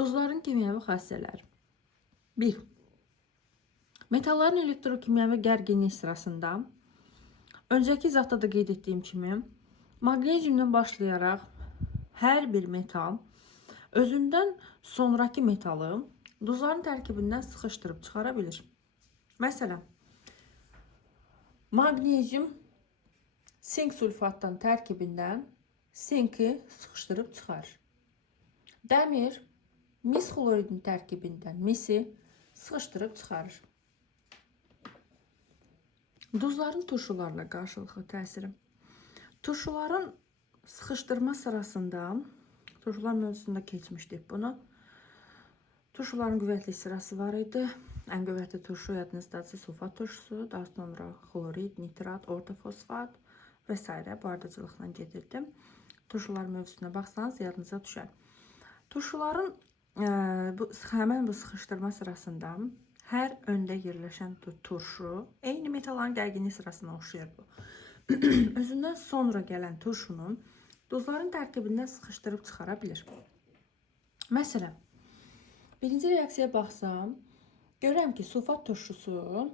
Duzların kimyəvi xassələri. 1. Metalların elektrokimyəvi gərginlik sırasında öncəki izahda da qeyd etdiyim kimi maqneziumdan başlayaraq hər bir metal özündən sonraki metalı duzların tərkibindən sıxışdırıb çıxara bilir. Məsələn, maqnezium sink sulfatdan tərkibindən sinki sıxışdırıb çıxarır. Dəmir mis xloridin tərkibindən misi sıxışdırıb çıxarır. Duzların turşularla qarşılıqlı təsiri. Turşuların sıxışdırma sırasında, turşular mövzusunda keçmişdik bunu. Turşuların qüvvətli sırası var idi. Ən qüvvətli turşu yadınızdadır, sulfat turşusu, daha sonra xlorid, nitrat, ortofosfat və s. bu ardıcılıqla gedirdi. Turşular mövzusuna baxsanız yadınıza düşər. Turşuların həmən bu sıxışdırma sırasında hər öndə yerləşən turşu eyni metalların gərginlik sırasına oxşayır bu. Özündən sonra gələn turşunun duzların tərkibindən sıxışdırıb çıxara bilir. Məsələn, birinci reaksiyaya baxsam, görürəm ki, sulfat turşusu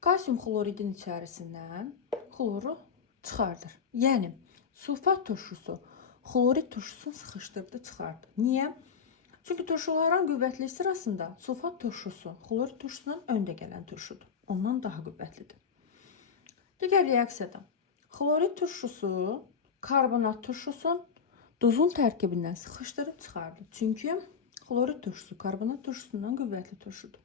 kalsium xloridin içərisindən xloru çıxardır. Yəni, sulfat turşusu xlorid turşusunu sıxışdırdı, çıxardı. Niyə? Çünki turşuların qüvvətli sırasında sulfat turşusu xlorid turşusundan öndə gələn turşudur. Ondan daha qüvvətlidir. Digər reaksiyada xlorid turşusu karbonat turşusun duzun tərkibindən sıxışdırıb çıxardı. Çünki xlorid turşusu karbonat turşusundan qüvvətli turşudur.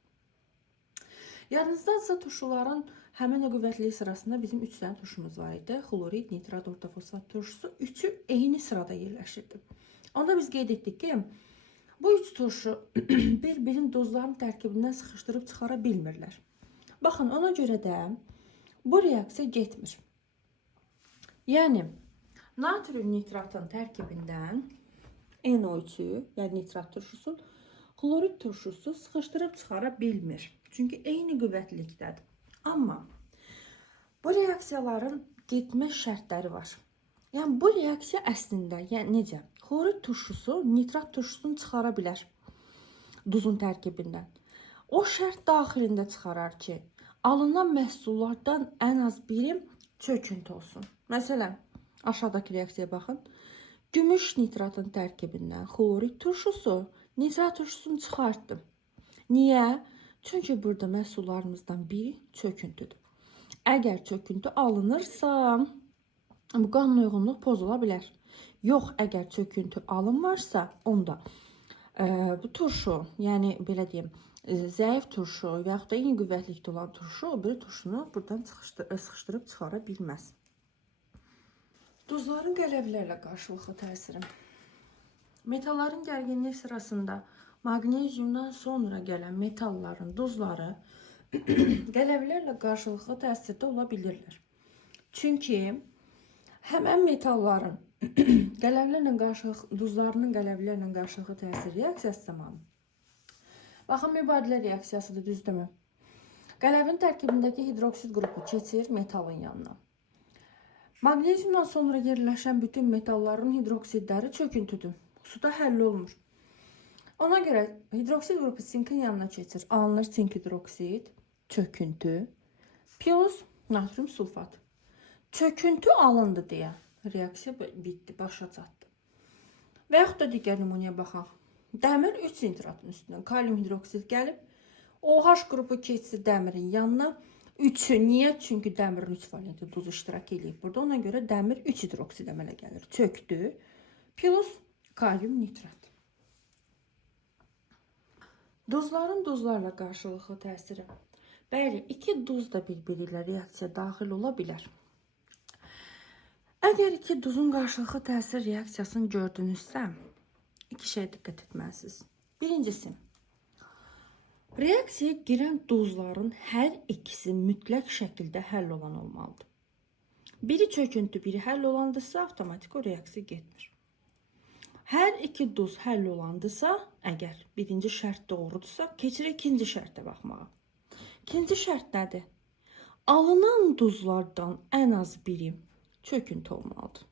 Yadınızdadırsa turşuların həmin o qüvvətliyi sırasında bizim 3 dənə turşumuz var idi. Xlorid, nitrat, ortofosfat turşusu. Üçü eyni sırada yerləşirdi. Onda biz qeyd etdik ki, bu üç turşu bir-birinin duzların tərkibindən sıxışdırıb çıxara bilmirlər. Baxın, ona görə də bu reaksiya getmir. Yəni, natrium nitratın tərkibindən NO3-ü, yəni nitrat turşusu, xlorid turşusu sıxışdırıb çıxara bilmir. Çünki eyni qüvvətlilikdədir. Amma bu reaksiyaların getmə şərtləri var. Yəni, bu reaksiya əslində, yəni necə? Xlorid turşusu nitrat turşusunu çıxara bilər duzun tərkibindən. O şərt daxilində çıxarar ki, alınan məhsullardan ən az biri çöküntü olsun. Məsələn, aşağıdakı reaksiyaya baxın. Gümüş nitratın tərkibindən xlorid turşusu nitrat turşusunu çıxartdı. Niyə? Çünki burada məhsullarımızdan biri çöküntüdür. Əgər çöküntü alınırsa, bu qanuna uyğunluq pozula bilər. Yox, əgər çöküntü alınmırsa, onda bu turşu, yəni belə deyim, zəif turşu və yaxud da eyni qüvvətlikdə olan turşu, o biri turşunu buradan sıxışdırıb çıxara bilməz. Duzların qələvlərlə qarşılıqlı təsiri. Metalların gərginlik sırasında maqneziumdan sonra gələn metalların duzları qələvlərlə qarşılıqlı təsirdə ola bilirlər. Çünki həmən metalların duzlarının qələvlərlə qarşılıqlı təsir reaksiyası zamanı. Baxın, mübadilə reaksiyasıdır, düzdürmü? Qələvin tərkibindəki hidroksid qrupu keçir metalın yanına. Maqneziumdan sonra yerləşən bütün metalların hidroksidləri çöküntüdür. Suda həll olmur. Ona görə hidroksid qrupu sinkin yanına keçir. Alınır sink hidroksid, çöküntü, plus natrium sulfat. Çöküntü alındı deyə reaksiya bitdi, başa çatdı. Və yaxud da digər nümunəyə baxaq. Dəmir 3 nitratın üstündən kalium hidroksid gəlib, OH qrupu keçsi dəmirin yanına 3-ü. Niyə? Çünki dəmirin 3 valenti duz iştirak edib burada. Ona görə dəmir 3 hidroksid əmələ gəlir. Çöktü, plus kalium nitrat. Duzların duzlarla qarşılıqlı təsiri. Bəli, iki duz da bir-biri ilə reaksiya daxil ola bilər. Əgər iki duzun qarşılıqlı təsir reaksiyasını gördünüzsə, iki şeyə diqqət etməlisiniz. Birincisi, reaksiyaya girən duzların hər ikisi mütləq şəkildə həll olan olmalıdır. Biri çöküntü, biri həll olandısa, avtomatik o reaksiya getmir. Hər iki duz həll olandısa, əgər birinci şərt doğrudursa, keçir ikinci şərtə baxmağa. İkinci şərt nədir? Alınan duzlardan ən az biri çöküntü olmalıdır.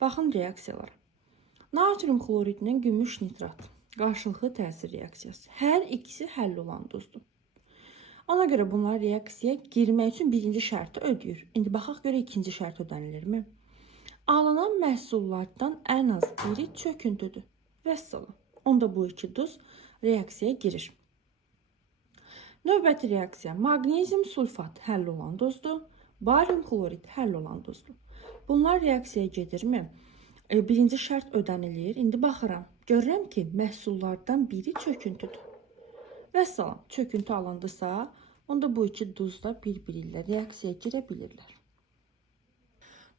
Baxın reaksiyalara. Natrium xloridlə gümüş nitrat. qarşılıqlı təsir reaksiyası. Hər ikisi həll olan duzdur. Ona görə bunlar reaksiyaya girmək üçün birinci şərti ödəyir. İndi baxaq görə ikinci şərt ödənilirmi? Alınan məhsullardan ən az biri çöküntüdür. Vəssalam. Onda bu iki duz reaksiyaya girir. Növbəti reaksiya. Maqnezium sulfat həll olan duzdur. Barium klorid həll olan duzdur. Bunlar reaksiyaya gedirmi? Birinci şərt ödənilir. İndi baxıram. Görürəm ki, məhsullardan biri çöküntüdür. Vəssalam. Çöküntü alındısa, onda bu iki duz da bir-biri ilə reaksiyaya girə bilirlər.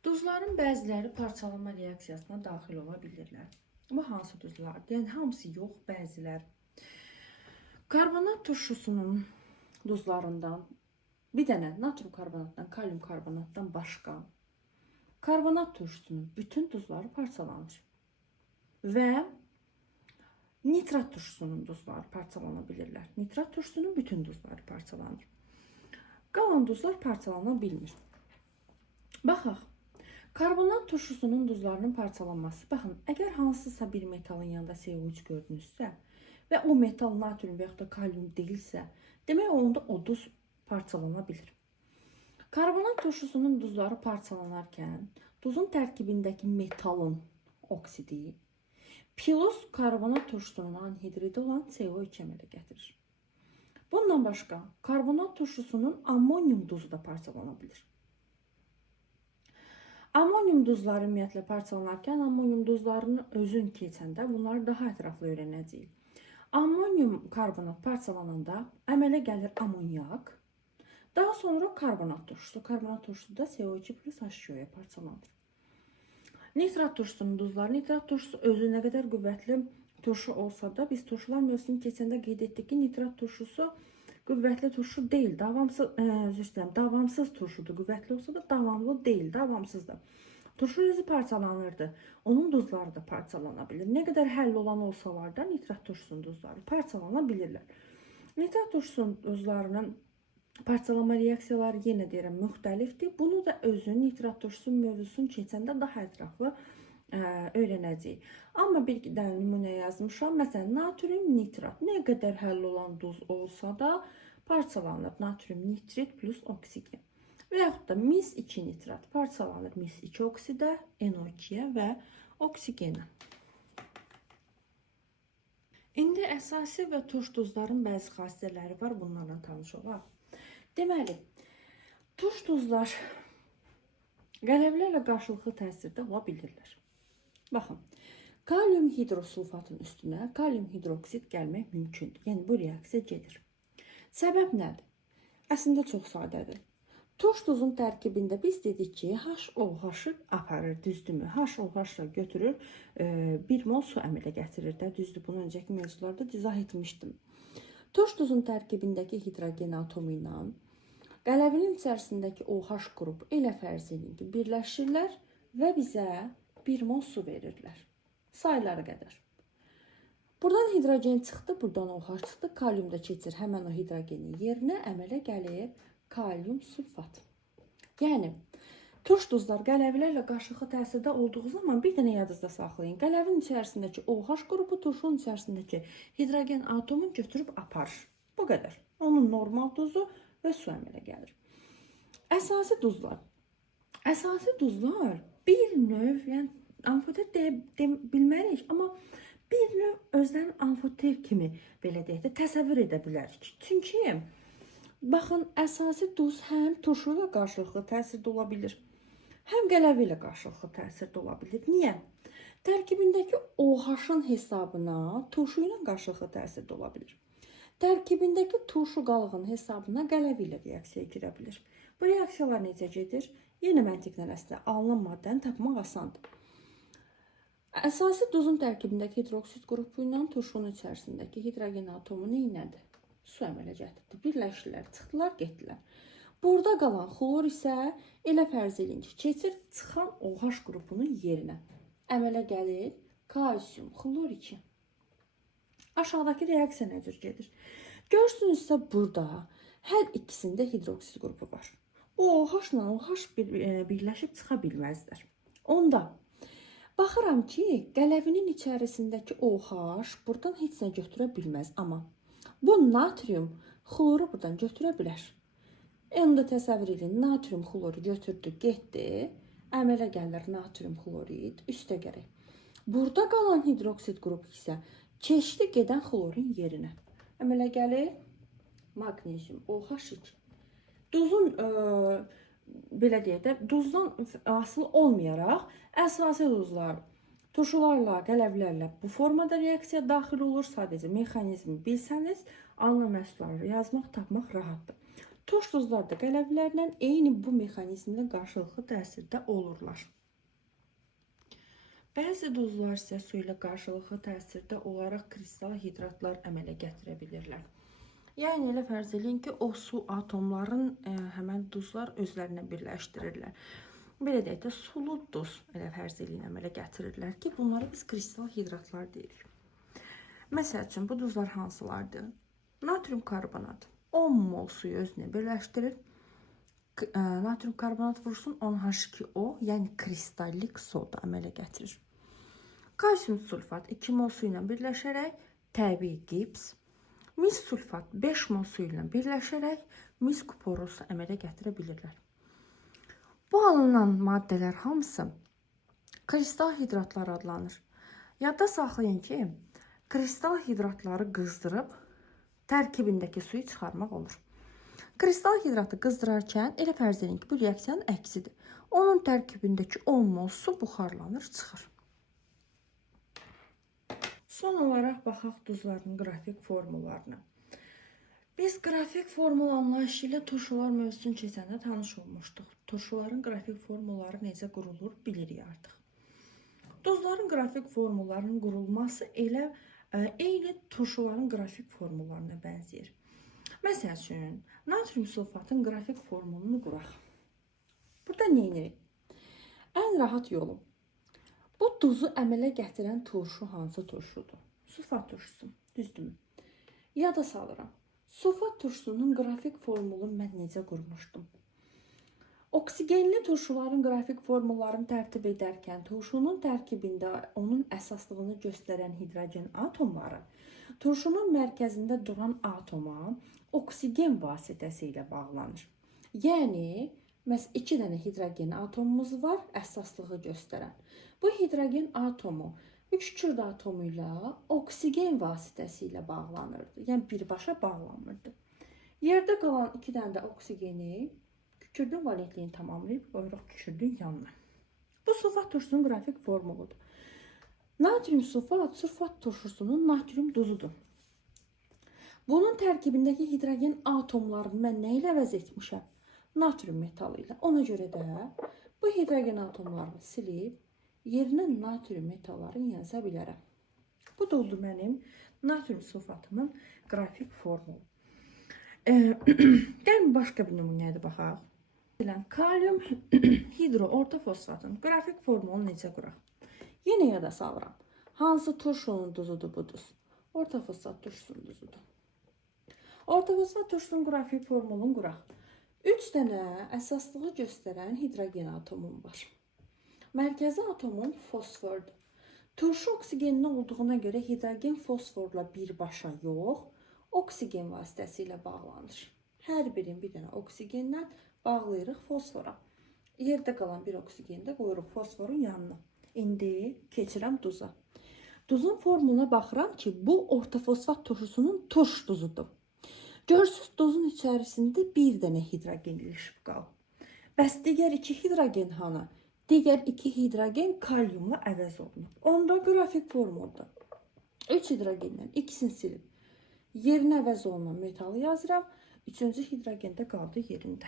Duzların bəziləri parçalanma reaksiyasına daxil ola bilirlər. Bu hansı duzlardır? Yəni hamısı yox, bəzilər. Karbonat turşusunun duzlarından bir dənə natrium karbonatdan, kalium karbonatdan başqa karbonat turşusunun bütün duzları parçalanır. Və nitrat turşusunun duzları parçalana bilirlər. Nitrat turşusunun bütün duzları parçalanır. Qalan duzlar parçalana bilmir. Baxaq. Karbonat turşusunun duzlarının parçalanması. Baxın, əgər hansısa bir metalın yanında CO3 gördünüzsə və o metal natrium və yaxud da kalium deyilsə, demək onda o duz parçalana bilir. Karbonat turşusunun duzları parçalanarkən duzun tərkibindəki metalın oksidi plus karbonat turşusunun anhidridi olan CO2 əmələ gətirir. Bundan başqa karbonat turşusunun ammonium duzu da parçalana bilir. Ammonium duzları ümumiyyətlə parçalanarkən ammonium duzlarını özün keçəndə bunları daha ətraflı öyrənəcəyik. Ammonium karbonat parçalananda əmələ gəlir amonyak. Daha sonra karbonat turşusu. Karbonat turşusu da CO2 plus H2O-ya parçalanır. Nitrat turşusunun duzları. Nitrat turşusu özü nə qədər qüvvətli turşu olsa da biz turşular mövzusunu keçəndə qeyd etdik ki, nitrat turşusu qüvvətli turşu deyil, davamsız turşudur. Qüvvətli olsa da davamlı deyil, davamsızdır. Turşu özü parçalanırdı. Onun duzları da parçalana bilir. Nə qədər həll olan olsalar da nitrat turşusunun duzları parçalana bilirlər. Nitrat turşusunun duzlarının parçalama reaksiyaları yenə deyirəm müxtəlifdir. Bunu da özün nitrat turşusunun mövzusunu keçəndə daha ətraflı öyrənəcəyik. Amma bir dənə nümunə yazmışam. Məsələn, natrium nitrat nə qədər həll olan duz olsa da parçalanır. Natrium nitrit plus oksigen. Və yaxud da mis-2 nitrat parçalanır mis-2 oksidə, NO2-yə və oksigenə. İndi əsasi və turş duzların bəzi xassələri var. Bunlarla tanış olaq. Deməli, turş duzlar qələvlərlə qarşılıqlı təsirdə ola bilirlər. Baxın, kalium hidrosulfatın üstünə kalium hidroksid gəlmək mümkündür. Yəni, bu reaksiya gedir. Səbəb nədir? Əslində çox sadədir. Turş duzun tərkibində biz dedik ki, HOH-ı aparır, düzdürmü? HOH-ı götürür, 1 mol su əmələ gətirir də, düzdür. Bunu öncəki mövzularda izah etmişdim. Turş duzun tərkibindəki hidrogen atomu ilə qələvinin içərisindəki OH qrupu elə fərz edin ki, birləşirlər və bizə 1 mol su verirlər. Sayıları qədər. Buradan hidrogen çıxdı, buradan OH çıxdı, kalium da keçir həmən o hidrogenin yerinə, əmələ gəlir kalium sulfat. Yəni, turş duzlar qələvlərlə qarşılıqlı təsirdə olduğu zaman bir dənə yadınızda saxlayın. Qələvin içərisindəki OH qrupu turşun içərisindəki hidrogen atomunu götürüb aparır. Bu qədər. Onun normal duzu və su əmələ gəlir. Əsasi duzlar. Əsasi duzlar bir növ, yəni amfoter deyə bilmərik, amma bir növ özlərini amfoter kimi belə deyək də təsəvvür edə bilərik. Çünki baxın, əsasi duz həm turşu ilə qarşılıqlı təsirdə ola bilir, həm qələvi ilə qarşılıqlı təsirdə ola bilir. Niyə? Tərkibindəki OH-ın hesabına turşu ilə qarşılıqlı təsirdə ola bilir. Tərkibindəki turşu qalığının hesabına qələvi ilə reaksiyaya girə bilir. Bu reaksiyalar necə gedir? Yeni məntiqlə əslində alınan maddəni tapmaq asandır. Əsasi duzun tərkibindəki hidroksid qrupu ilə turşunun içərisindəki hidrogen atomu neynədir? Su əmələ gətirdi. Birləşdilər, çıxdılar, getdilər. Burada qalan xlor isə elə fərz edin ki, keçir çıxan OH qrupunun yerinə. Əmələ gəlir kalsium, xlor 2. Aşağıdakı reaksiya nə cür gedir? Görsünüzsə burada hər ikisində hidroksid qrupu var. O OH ilə OH birləşib çıxa bilməzlər. Onda Baxıram ki, qələvinin içərisindəki OH buradan heç nə götürə bilməz, amma bu natrium xloru buradan götürə bilər. Onu da təsəvvür edin, natrium xloru götürdü, getdi. Əmələ gəlir natrium xlorid, üstə gərək. Burada qalan hidroksid qrupu isə keçdi gedən xlorun yerinə. Əmələ gəlir magnezium OH2. Duzun belə deyək də, duzdan asılı olmayaraq əsasi duzlar turşularla, qələvlərlə bu formada reaksiya daxil olur. Sadəcə mexanizmi bilsəniz, anlam məhsulları yazmaq, tapmaq rahatdır. Turş duzlar da qələvlərlə eyni bu mexanizmlə qarşılıqlı təsirdə olurlar. Bəzi duzlar isə su ilə qarşılıqlı təsirdə olaraq kristal hidratlar əmələ gətirə bilirlər. Yəni elə fərz edin ki, o su atomların həmən duzlar özlərinə birləşdirirlər. Belə deyək də, sulu duz elə fərz edin əmələ gətirirlər ki, bunları biz kristal hidratlar deyirik. Məsəl üçün, bu duzlar hansılardır? Natrium karbonat 10 mol suyu özünə birləşdirir. Natrium karbonat vursun 10H2O, yəni kristallik soda əmələ gətirir. Kalsium sulfat 2 mol su ilə birləşərək təbii gips, mis sulfat 5 mol su ilə birləşərək mis kuporosu əmələ gətirə bilirlər. Bu alınan maddələr hamısı kristal hidratlar adlanır. Yadda saxlayın ki, kristal hidratları qızdırıb tərkibindəki suyu çıxarmaq olur. Kristal hidratı qızdırarkən elə fərz edin ki, bu reaksiyanın əksidir. Onun tərkibindəki 10 mol su buxarlanır, çıxır. Son olaraq baxaq duzların qrafik formullarına. Biz qrafik formul anlayışı ilə turşular mövzusunu keçəndə tanış olmuşduq. Turşuların qrafik formulları necə qurulur bilirik artıq. Duzların qrafik formullarının qurulması elə eyni turşuların qrafik formullarına bənzəyir. Məsəl üçün, natrium sulfatın qrafik formulunu quraq. Burada nə edirik? Ən rahat yolu. Bu duzu əmələ gətirən turşu hansı turşudur? Sulfat turşusu, düzdürmü? Yada salıram. Sulfat turşusunun qrafik formulunu mən necə qurmuşdum? Oksigenli turşuların qrafik formullarını tərtib edərkən turşunun tərkibində onun əsaslığını göstərən hidrogen atomları turşunun mərkəzində duran atoma oksigen vasitəsilə bağlanır. Yəni, 2 dənə hidrogen atomumuz var, əsaslığı göstərən. Bu hidrogen atomu 3 kükürt atomu ilə oksigen vasitəsilə bağlanırdı. Yəni, birbaşa bağlanmırdı. Yerdə qalan 2 dənə də oksigeni kükürdün valentliyini tamamlayıb qoyuruq kükürdün yanına. Bu sulfat turşusunun qrafik formuludur. Natrium sulfat, sulfat turşusunun natrium duzudur. Bunun tərkibindəki hidrogen atomlarını mən nə ilə əvəz etmişəm? Natrium metalı ilə. Ona görə də bu hidrogen atomlarını silib yerinə natrium metallarını yaza bilərəm. Bu da oldu mənim natrium sulfatımın qrafik formulu. Gəlin başqa bir nümunəyə baxaq. Kalium hidroortofosfatın qrafik formulunu necə quraq? Yenə yada salıram. Hansı turşunun duzudur bu duz? Ortofosfat turşusunun duzudur. Ortofosfat turşusunun qrafik formulunu quraq. 3 dənə əsaslığı göstərən hidrogen atomum var. Mərkəzi atomum fosfordur. Turşu oksigenli olduğuna görə hidrogen fosforla birbaşa yox, oksigen vasitəsilə bağlanır. Hər birini bir dənə oksigendən bağlayırıq fosfora. Yerdə qalan bir oksigeni də qoyuruq fosforun yanına. İndi keçirəm duza. Duzun formuluna baxıram ki, bu ortofosfat turşusunun turş duzudur. Görsüz duzun içərisində bir dənə hidrogen ilişib qalıb. Bəs digər 2 hidrogen hanı? Digər 2 hidrogen kaliumla əvəz olunub. Onda qrafik formulda 3 hidrogendən ikisini silib yerinə əvəz olunan metalı yazıram. 3-cü hidrogen də qaldı yerində.